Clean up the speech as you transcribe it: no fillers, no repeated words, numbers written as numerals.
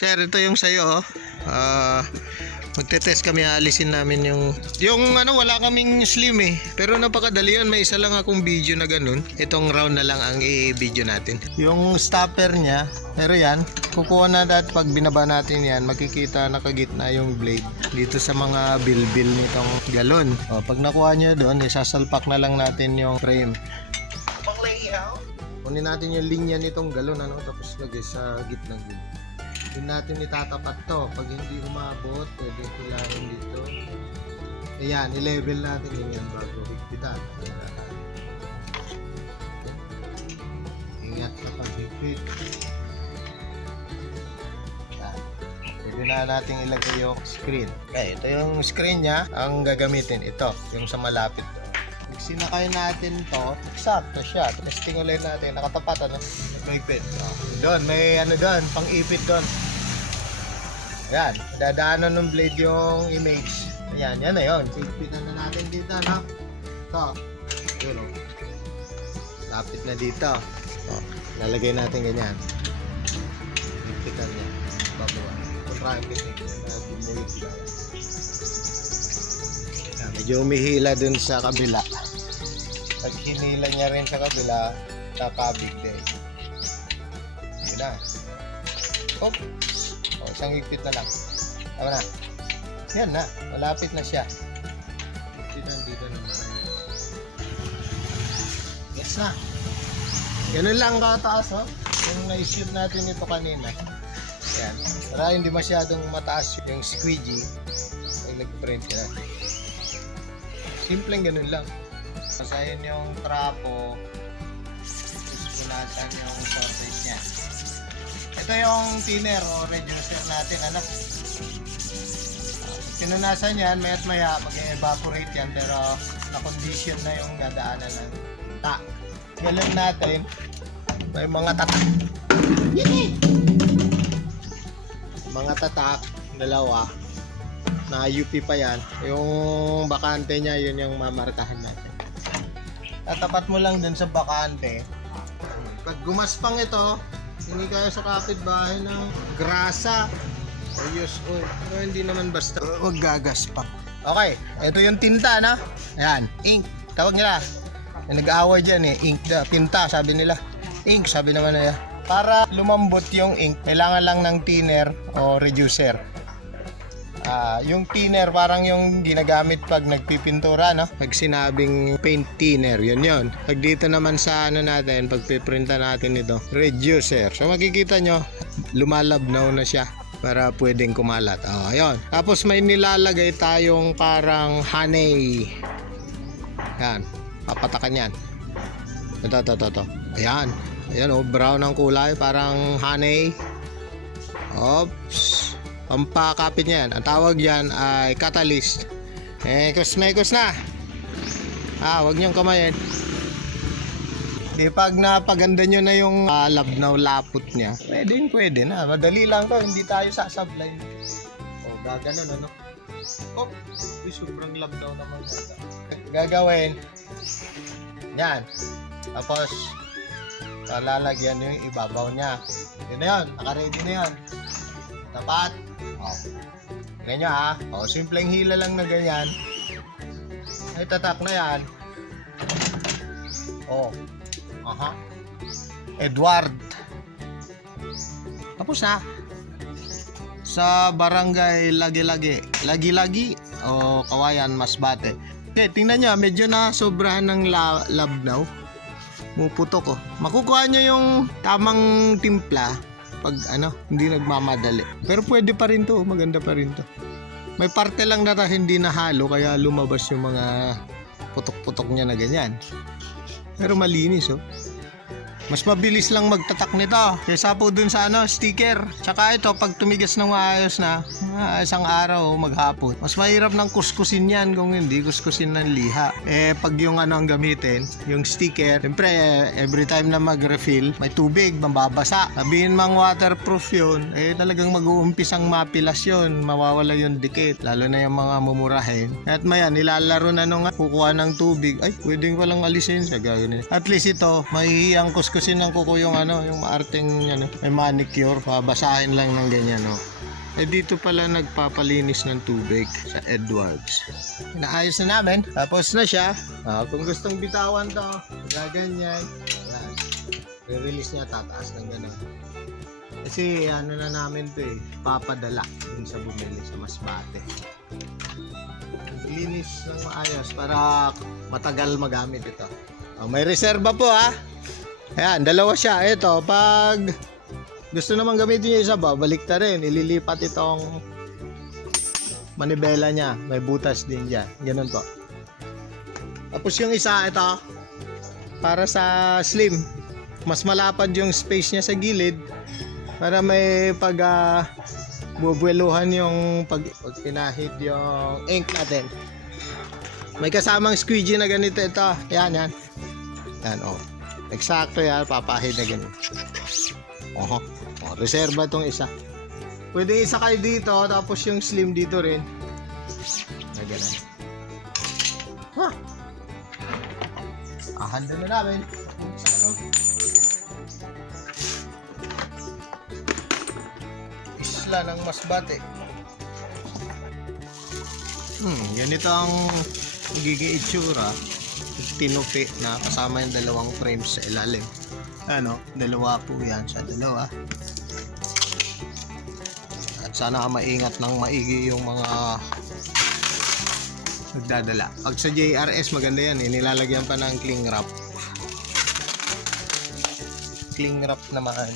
Sir, ito yung sa'yo. Magte-test kami, alisin namin yung ano, wala kaming slim eh. Pero napakadali yun, may isa lang akong video na ganun. Itong round na lang ang i-video natin. Yung stopper niya, pero yan, kukuha na dahil pag binaba natin yan, makikita nakagitna yung blade dito sa mga bilbil nitong galon. O, pag nakuha nyo doon, isasalpak na lang natin yung frame. Kunin natin yung linya nitong galon, ano, tapos lagay sa gitna ng galon. Doon natin itatapat to. Pag hindi umabot, pwede kulangin dito. Ayan, i-level natin yan bago higpitan. Ingat sa paghigpit. Pwede na natin ilagay yung screen. Okay, ito yung screen nya. Ang gagamitin, ito, yung sa malapit. Pag sinakay natin to, eksakto siya. Testing ulit natin. Nakatapat, ano? Mahigpit. Doon, may ano doon, pang-ipit doon. Ayan, dadaanan ng blade yung image. Ayan, yan na yun. Higpitan na natin dito, no? Ito. Yun, o. Lapit na dito. O, lalagay natin ganyan. Higpitan niya. Babuan. Contracted niya. Bumulit siya. Medyo umihila dun sa kabila. Pag hinila niya rin sa kabila, kakabig din. Yun na. Hop. O, isang higpit na lang. Tama na. Yan na. Malapit na siya. Higpitan dito naman. Yes na. Ganun lang kataas, oh. Yung na-shoot natin ito kanina. Yan. Para hindi masyadong mataas yung squeegee. Ay nag-print ka na. Simpleng ganun lang. Basahin yung trapo. Tapos punasan yung shortage niya. Ito yung thinner o reducer natin, anak. Pinunasan yan, maya't maya mag-evaporate yan, pero na-condition na yung dadaanan ng ta. Galon natin, may mga tatak. Mga tatak, dalawa. Na UP pa yan. Yung bakante niya, yun yung mamarkahan natin. Tatapat mo lang dun sa bakante. Pag gumaspang ito, hindi kayo sa kapitbahay ng grasa o use oil. Pero hindi naman basta wag gagaspang. Okay, ito yung tinta, na. Ayan, ink. Tawag nila. Nag-aaway dyan eh. Ink, tinta, sabi nila. Ink, sabi naman nila. Para lumambot yung ink, kailangan lang ng thinner o reducer. Yung thinner parang yung ginagamit pag nagpipintura, no? Pag sinabing paint thinner, yun. Pag dito naman sa ano natin, pag piprinta natin ito, reducer. So makikita nyo, lumalabnaw na siya para pwedeng kumalat. Ayun. Tapos may nilalagay tayong parang honey. Yan. Papatakan yan. Ito. Ayan. Ayan, oh, brown ang kulay, parang honey. Oops. Pampakapit niya yan. Ang tawag yan ay catalyst. Mekos na. Huwag niyong kamayin. Pag napaganda nyo na yung labnaw lapot niya, pwede na. Madali lang to. Hindi tayo sasablay. Gaganon, ano? Sobrang labnaw naman. Gagawin. Yan. Tapos, lalagyan yung ibabaw niya. Yun na yun. Naka-ready na yun. Tapat. Ganyan simpleng hila lang na ganyan. Ay tatak na yan. Edward. Tapos na. Sa barangay Lagi-Lagi o Kawayan, Masbate. Okay, tingnan nyo, medyo na sobrahan ng labnaw. Muputok, makukuha nyo yung tamang timpla pag hindi nagmamadali. Pero pwede pa rin to, maganda pa rin to. May parte lang na hindi nahalo kaya lumabas yung mga putok-putok niya na ganyan. Pero malinis, Mas mabilis lang magtatak nito kaysa po dun sa sticker. Tsaka ito, pag tumigas ng maayos na, isang araw o maghapon, mas mahirap ng kuskusin yan kung hindi kuskusin ng liha. Pag yung ang gamitin, yung sticker, siyempre, every time na mag-refill, may tubig, mababasa. Sabihin mang waterproof yun, talagang mag-uumpisang mapilas yun, mawawala yung dikit, lalo na yung mga mumurahin. At mayan, nilalaro na nung kukuha ng tubig, pwedeng walang alisin siya, gawin. At least ito, mahihiyang kuskus kasi ng kuko yung ano, yung maarting ano, may manicure, basahin lang ng ganyan, no. Eh dito pala nagpapalinis ng tubig sa Edwards. Inaayos na namin. Tapos na siya. Kung gustong bitawan to, gaganyan. Yan. Re-release niya, tataas ng gano'n. Kasi ano na namin to papadala dun sa bumili sa Masbate. Linis ng maayos para matagal magamit ito. May reserba po ha. Ayan, dalawa siya. Ito, pag gusto naman gamitin yung isa, babalik ta rin. Ililipat itong manibela niya. May butas din dyan. Ganun po. Tapos yung isa, ito, para sa slim. Mas malapad yung space niya sa gilid. Para may bubueluhan yung pag pinahid yung ink natin. May kasamang squeegee na ganito ito. Yan, yan. Yan, oh. Eksakto yan, papahid na ganun. Reserva itong isa. Pwede isa kayo dito, tapos yung slim dito rin. Na ganun. Handa na namin. Isla ng Masbate. Ganito ang magiging itsura. Tinupi na kasama yung dalawang frames sa ilalim. Ano, dalawa po yan sa dalawa. At sana maingat ng maigi yung mga nagdadala. Pag sa JRS maganda yan, nilalagyan pa ng cling wrap. Cling wrap naman.